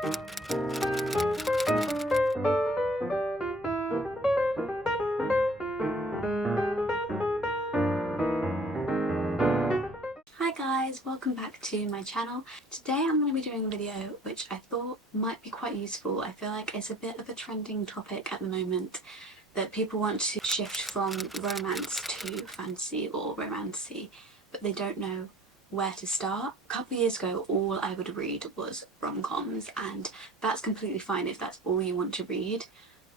Hi guys, welcome back to my channel. Today I'm going to be doing a video which I thought might be quite useful. I feel like it's a bit of a trending topic at the moment, that people want to shift from romance to fantasy or romancy, but they don't know where to start. A couple of years ago all I would read was rom-coms, and that's completely fine if that's all you want to read.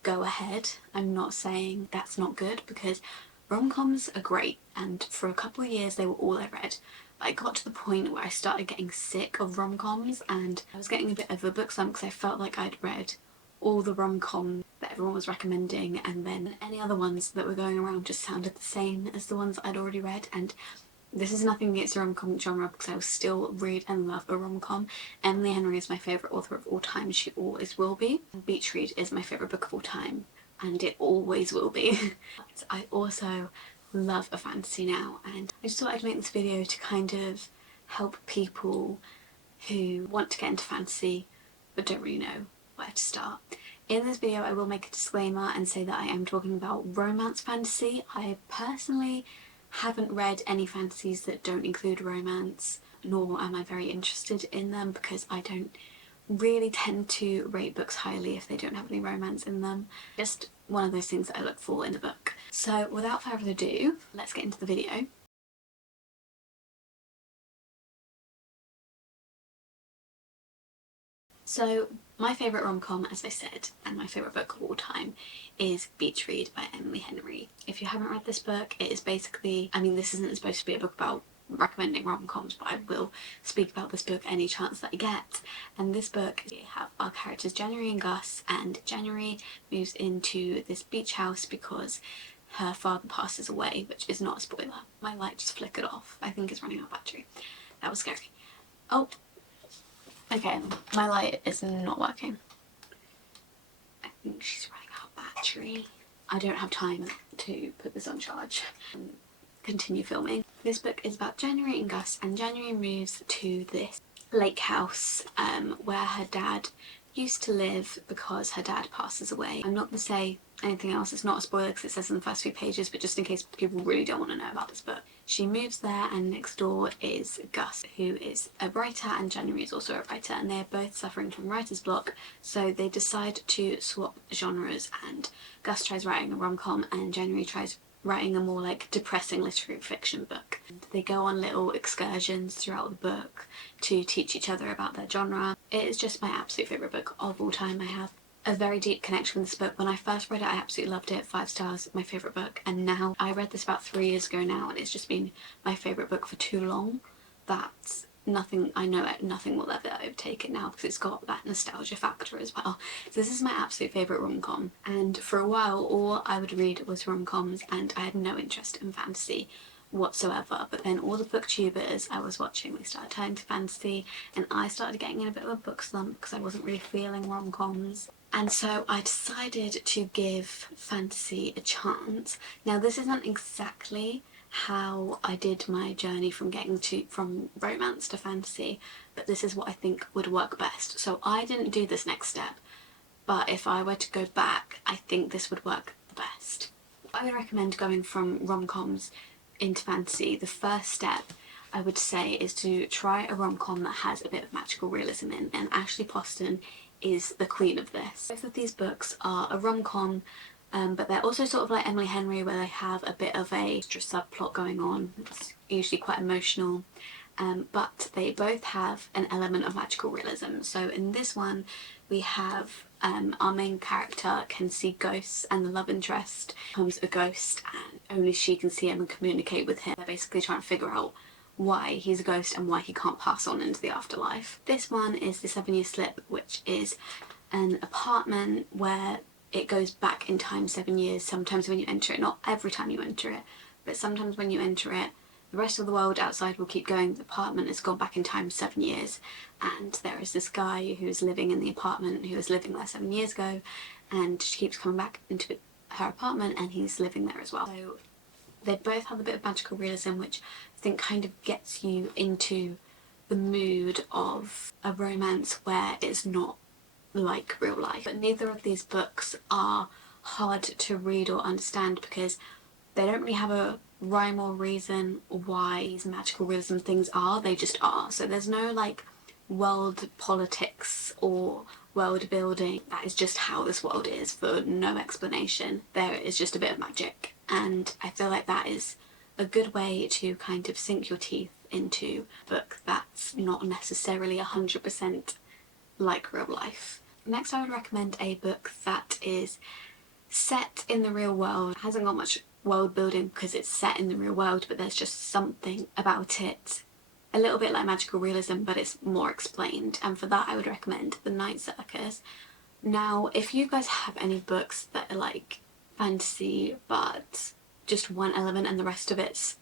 Go ahead. I'm not saying that's not good, because rom-coms are great, and for a couple of years they were all I read. But I got to the point where I started getting sick of rom-coms, and I was getting a bit of a book slump because I felt like I'd read all the rom-coms that everyone was recommending, and then any other ones that were going around just sounded the same as the ones I'd already read. And this is nothing against the rom-com genre, because I will still read and love a rom-com. Emily Henry is my favourite author of all time, she always will be. Beach Read is my favourite book of all time, and it always will be. But I also love a fantasy now, and I just thought I'd make this video to kind of help people who want to get into fantasy but don't really know where to start. In this video I will make a disclaimer and say that I am talking about romance fantasy. I personally haven't read any fantasies that don't include romance, nor am I very interested in them, because I don't really tend to rate books highly if they don't have any romance in them. Just one of those things that I look for in a book. So without further ado, let's get into the video. So my favourite rom-com, as I said, and my favourite book of all time is Beach Read by Emily Henry. If you haven't read this book, it is basically, I mean, this isn't supposed to be a book about recommending rom-coms, but I will speak about this book any chance that I get. And this book, we have our characters January and Gus, and January moves into this beach house because her father passes away, which is not a spoiler. My light just flickered off. I think it's running out of battery. That was scary. Oh, okay, my light is not working. I think she's running out of battery. I don't have time to put this on charge and continue filming. This book is about January and Gus, and January moves to this lake house where her dad used to live because her dad passes away. I'm not going to say anything else, it's not a spoiler because it says in the first few pages, but just in case people really don't want to know about this book. She moves there, and next door is Gus, who is a writer, and January is also a writer, and they're both suffering from writer's block, so they decide to swap genres, and Gus tries writing a rom-com and January tries writing a more like depressing literary fiction book. They go on little excursions throughout the book to teach each other about their genre. It is just my absolute favourite book of all time. I have a very deep connection with this book. When I first read it I absolutely loved it, 5 stars, my favourite book, and now I read this about 3 years ago now, and it's just been my favourite book for too long that nothing will ever overtake it now, because it's got that nostalgia factor as well. So this is my absolute favourite rom-com, and for a while all I would read was rom-coms and I had no interest in fantasy whatsoever. But then all the booktubers I was watching, they started turning to fantasy, and I started getting in a bit of a book slump because I wasn't really feeling rom-coms. And so I decided to give fantasy a chance. Now this isn't exactly how I did my journey from from romance to fantasy, but this is what I think would work best. So I didn't do this next step, but if I were to go back, I think this would work the best. I would recommend going from rom-coms into fantasy. The first step I would say is to try a rom-com that has a bit of magical realism in, and Ashley Poston is the queen of this. Both of these books are a rom-com, but they're also sort of like Emily Henry, where they have a bit of a extra subplot going on. It's usually quite emotional, but they both have an element of magical realism. So in this one we have our main character can see ghosts, and the love interest becomes a ghost and only she can see him and communicate with him. They're basically trying to figure out why he's a ghost and why he can't pass on into the afterlife. This one is the 7-year slip, which is an apartment where it goes back in time 7 years sometimes when you enter it. Not every time you enter it, but sometimes when you enter it, the rest of the world outside will keep going. The apartment has gone back in time 7 years, and there is this guy who is living in the apartment who was living there 7 years ago, and she keeps coming back into her apartment and he's living there as well. So they both have a bit of magical realism, which I think kind of gets you into the mood of a romance where it's not like real life. But neither of these books are hard to read or understand because they don't really have a rhyme or reason why these magical realism things are, they just are. So there's no like world politics or world building. That is just how this world is for no explanation. There is just a bit of magic, and I feel like that is a good way to kind of sink your teeth into a book that's not necessarily 100% like real life. Next, I would recommend a book that is set in the real world. It hasn't got much world building because it's set in the real world, but there's just something about it a little bit like magical realism, but it's more explained, and for that I would recommend The Night Circus. Now, if you guys have any books that are like fantasy but just one element and the rest of it's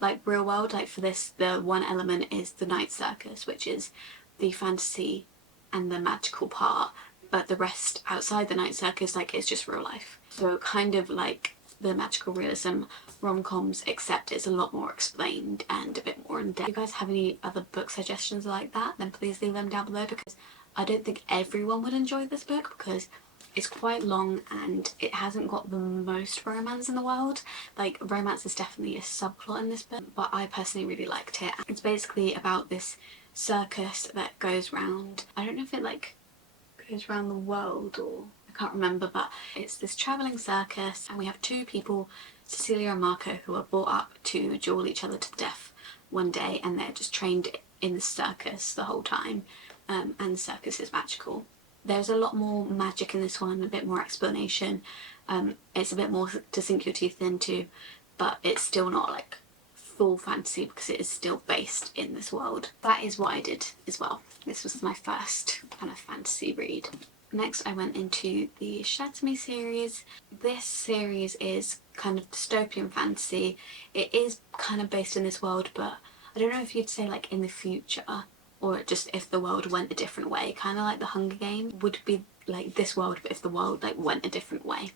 like real world, like for this the one element is The Night Circus, which is the fantasy and the magical part, but the rest outside The Night Circus, like, it's just real life. So kind of like the magical realism rom-coms, except it's a lot more explained and a bit more in depth. If you guys have any other book suggestions like that, then please leave them down below, because I don't think everyone would enjoy this book because it's quite long and it hasn't got the most romance in the world. Like, romance is definitely a subplot in this book, but I personally really liked it. It's basically about this circus that goes round, I don't know if it like goes around the world or I can't remember, but it's this travelling circus and we have two people, Cecilia and Marco, who are brought up to duel each other to death one day, and they're just trained in the circus the whole time, and the circus is magical. There's a lot more magic in this one, a bit more explanation. It's a bit more to sink your teeth into, but it's still not like full fantasy because it is still based in this world. That is what I did as well. This was my first kind of fantasy read. Next I went into the Shatami series. This series is kind of dystopian fantasy. It is kind of based in this world, but I don't know if you'd say like in the future or just if the world went a different way. Kind of like the Hunger Games would be like this world, but if the world like went a different way.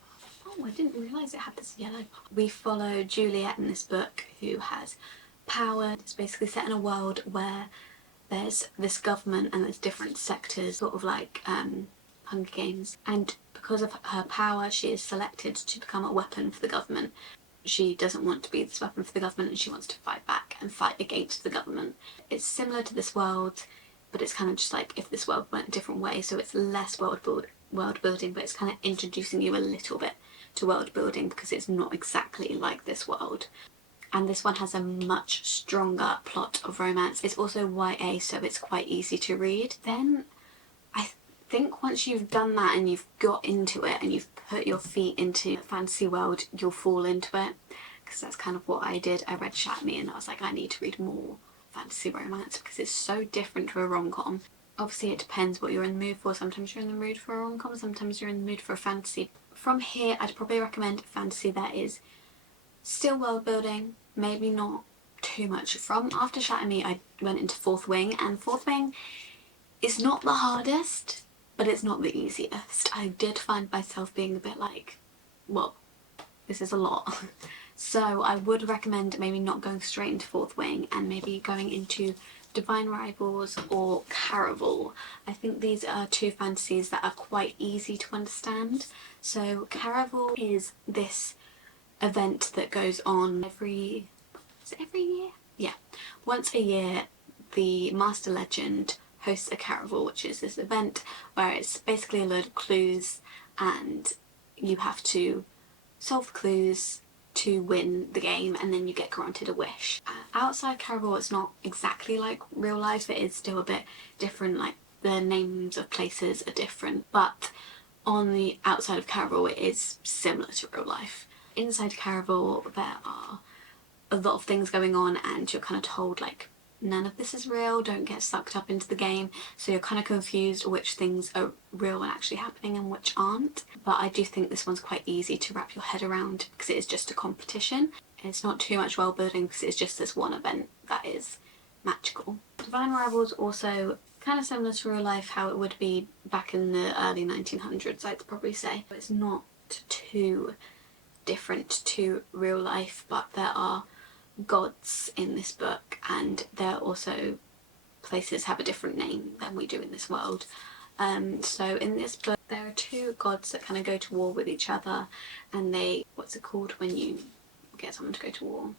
Oh, I didn't realise it had this yellow. We follow Juliet in this book, who has power. It's basically set in a world where there's this government and there's different sectors, sort of like Hunger Games, and because of her power she is selected to become a weapon for the government. She doesn't want to be this weapon for the government and she wants to fight back and fight against the government. It's similar to this world, but it's kind of just like if this world went a different way, so it's less world building, but it's kind of introducing you a little bit to world building because it's not exactly like this world. And this one has a much stronger plot of romance. It's also YA, so it's quite easy to read. Then I think once you've done that and you've got into it and you've put your feet into the fantasy world, you'll fall into it, because that's kind of what I did. I read Shatami and I was like, I need to read more fantasy romance because it's so different to a rom-com. Obviously it depends what you're in the mood for. Sometimes you're in the mood for a rom-com, sometimes you're in the mood for a fantasy. From here I'd probably recommend fantasy that is still world building, maybe not too much. From after Shatami I went into Fourth Wing, and Fourth Wing is not the hardest, but it's not the easiest. I did find myself being a bit like, well, this is a lot. So I would recommend maybe not going straight into Fourth Wing and maybe going into Divine Rivals or Caraval. I think these are two fantasies that are quite easy to understand. So Caraval is this event that goes on every year? Yeah. Once a year, the Master Legend hosts a Caraval, which is this event where it's basically a load of clues and you have to solve the clues to win the game, and then you get granted a wish. Outside Caraval it's not exactly like real life, it is still a bit different, like the names of places are different, but on the outside of Caraval it is similar to real life. Inside Caraval there are a lot of things going on and you're kind of told like none of this is real, don't get sucked up into the game, so you're kind of confused which things are real and actually happening and which aren't. But I do think this one's quite easy to wrap your head around because it is just a competition. It's not too much world building because it's just this one event that is magical. Divine Rivals also kind of similar to real life, how it would be back in the early 1900s, I'd probably say. It's not too different to real life, but there are gods in this book and there are also places have a different name than we do in this world. So in this book there are two gods that kind of go to war with each other, and they, what's it called when you get someone to go to war?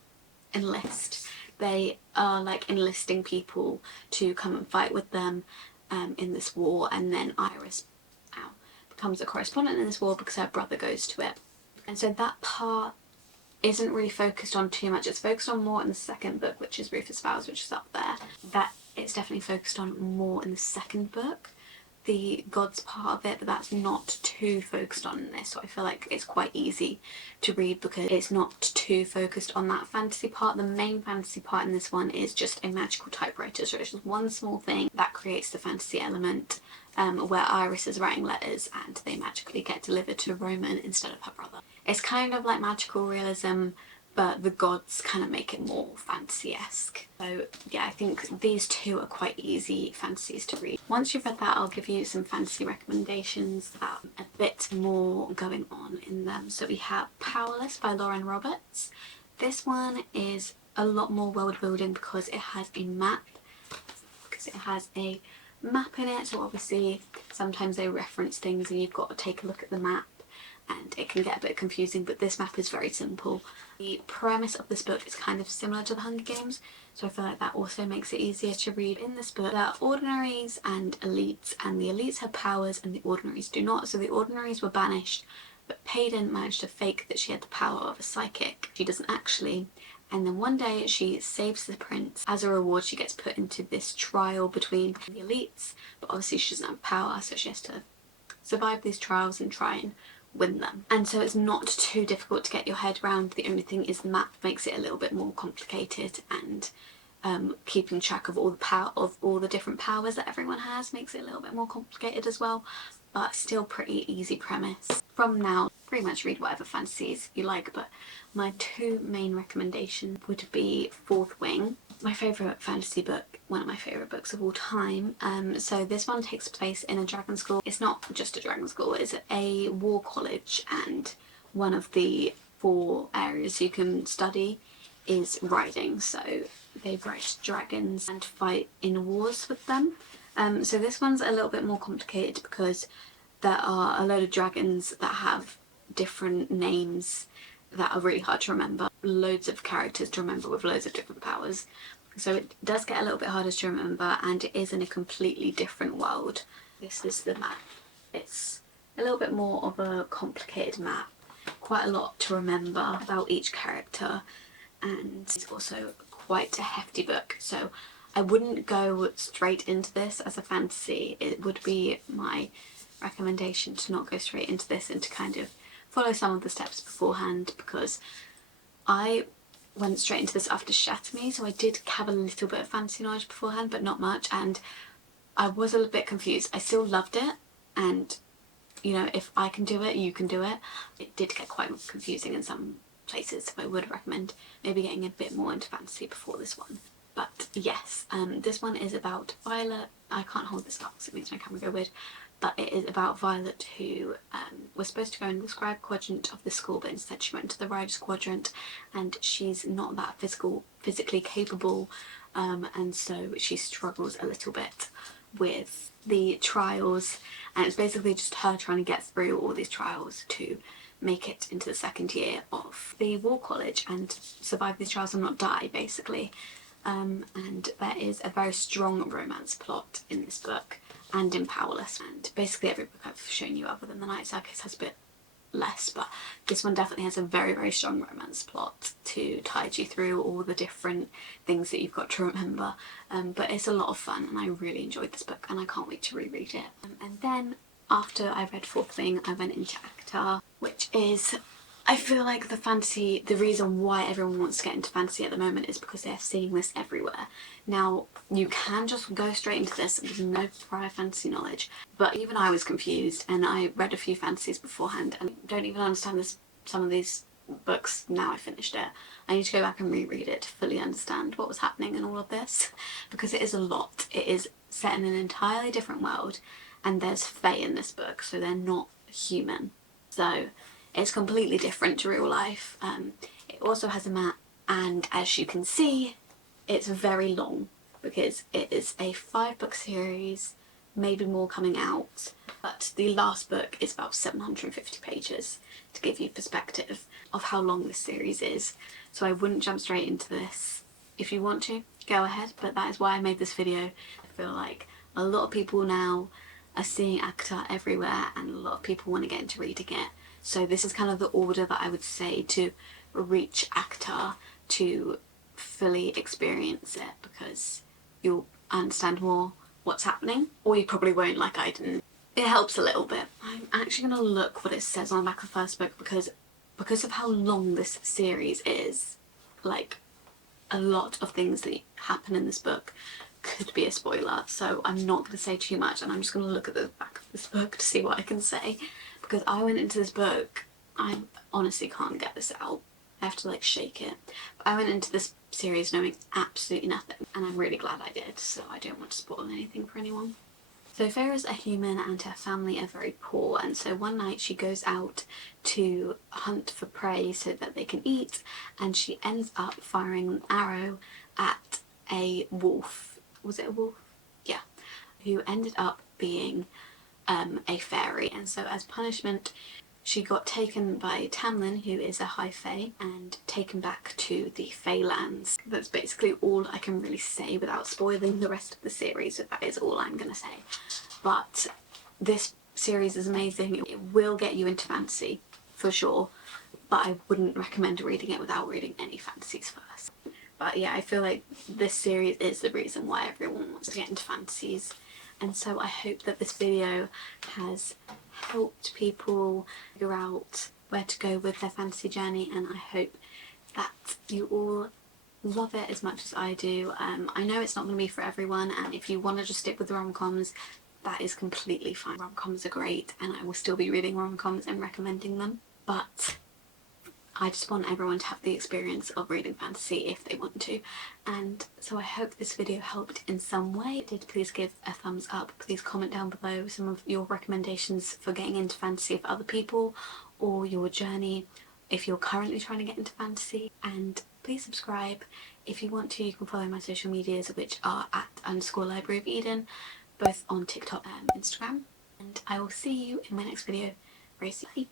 Enlist. They are like enlisting people to come and fight with them in this war, and then Iris becomes a correspondent in this war because her brother goes to it. And so that part isn't really focused on too much. It's focused on more in the second book, which is Rufus Vows, which is up there. That it's definitely focused on more in the second book, the gods part of it, but that's not too focused on in this, so I feel like it's quite easy to read because it's not too focused on that fantasy part. The main fantasy part in this one is just a magical typewriter, so it's just one small thing that creates the fantasy element, where Iris is writing letters and they magically get delivered to Roman instead of her brother. It's kind of like magical realism, but the gods kind of make it more fantasy-esque. So yeah, I think these two are quite easy fantasies to read. Once you've read that, I'll give you some fantasy recommendations that have a bit more going on in them. So we have Powerless by Lauren Roberts. This one is a lot more world building because it has a map. In it, so obviously sometimes they reference things and you've got to take a look at the map, and it can get a bit confusing, but this map is very simple. The premise of this book is kind of similar to the Hunger Games, so I feel like that also makes it easier to read. In this book there are ordinaries and elites, and the elites have powers and the ordinaries do not. So the ordinaries were banished, but Payden managed to fake that she had the power of a psychic. She doesn't actually. And then one day she saves the prince. As a reward she gets put into this trial between the elites, but obviously she doesn't have power, so she has to survive these trials and try and win them. And so it's not too difficult to get your head around. The only thing is the map makes it a little bit more complicated, and keeping track of all the different powers that everyone has makes it a little bit more complicated as well, but still pretty easy premise. From now, pretty much read whatever fantasies you like, but my two main recommendations would be Fourth Wing, my favourite fantasy book, one of my favourite books of all time. So this one takes place in a dragon school. It's not just a dragon school, it's a war college, and one of the 4 areas you can study is riding, so they ride dragons and fight in wars with them. So this one's a little bit more complicated because there are a load of dragons that have different names that are really hard to remember. Loads of characters to remember with loads of different powers. So it does get a little bit harder to remember, and it is in a completely different world. This is the map. It's a little bit more of a complicated map. Quite a lot to remember about each character, and it's also quite a hefty book. So I wouldn't go straight into this as a fantasy. It would be my recommendation to not go straight into this and to kind of follow some of the steps beforehand, because I went straight into this after Shatter Me, so I did have a little bit of fantasy knowledge beforehand, but not much, and I was a little bit confused. I still loved it, and you know, if I can do it, you can do it. It did get quite confusing in some places, so I would recommend maybe getting a bit more into fantasy before this one. But yes, this one is about Violet. I can't hold this up because it makes my camera go weird. But it is about Violet, who was supposed to go in the scribe quadrant of the school, but instead she went to the riders quadrant, and she's not that physically capable, and so she struggles a little bit with the trials, and it's basically just her trying to get through all these trials to make it into the second year of the war college and survive these trials and not die, basically. And there is a very strong romance plot in this book and in Powerless, and basically every book I've shown you other than The Night Circus has a bit less, but this one definitely has a very, very strong romance plot to tide you through all the different things that you've got to remember. But it's a lot of fun, and I really enjoyed this book, and I can't wait to reread it. And then after I read Fourth Wing, I went into ACOTAR, which is, I feel like the reason why everyone wants to get into fantasy at the moment is because they're seeing this everywhere. Now, you can just go straight into this with no prior fantasy knowledge, but even I was confused, and I read a few fantasies beforehand and don't even understand some of these books now I finished it. I need to go back and reread it to fully understand what was happening in all of this, because it is a lot. It is set in an entirely different world, and there's fae in this book, so they're not human. So it's completely different to real life. It also has a map, and as you can see, it's very long because it is a 5-book series maybe more coming out. But the last book is about 750 pages to give you perspective of how long this series is. So I wouldn't jump straight into this. If you want to, go ahead, but that is why I made this video. I feel like a lot of people now are seeing ACOTAR everywhere and a lot of people want to get into reading it. So this is kind of the order that I would say to reach ACOTAR to fully experience it, because you'll understand more what's happening, or you probably won't like I didn't. It helps a little bit. I'm actually going to look what it says on the back of the first book, because of how long this series is, like a lot of things that happen in this book could be a spoiler, so I'm not going to say too much, and I'm just going to look at the back of this book to see what I can say, because I went into this book, I honestly can't get this out, I have to like shake it, but I went into this series knowing absolutely nothing, and I'm really glad I did, so I don't want to spoil anything for anyone. So Feyre's a human and her family are very poor, and so one night she goes out to hunt for prey so that they can eat, and she ends up firing an arrow at a wolf. Was it a wolf? Yeah. Who ended up being a fairy, and so as punishment she got taken by Tamlin, who is a high fae, and taken back to the Feylands. That's basically all I can really say without spoiling the rest of the series, so that is all I'm going to say. But this series is amazing. It will get you into fantasy, for sure, but I wouldn't recommend reading it without reading any fantasies first. But yeah, I feel like this series is the reason why everyone wants to get into fantasies, and so I hope that this video has helped people figure out where to go with their fantasy journey, and I hope that you all love it as much as I do. I know it's not going to be for everyone, and if you want to just stick with the rom-coms, that is completely fine. Rom-coms are great, and I will still be reading rom-coms and recommending them, but I just want everyone to have the experience of reading fantasy if they want to, and so I hope this video helped in some way. If it did, please give a thumbs up, please comment down below some of your recommendations for getting into fantasy for other people, or your journey if you're currently trying to get into fantasy, and please subscribe. If you want to, you can follow my social medias, which are at _libraryofeden, both on TikTok and Instagram, and I will see you in my next video very soon. Bye.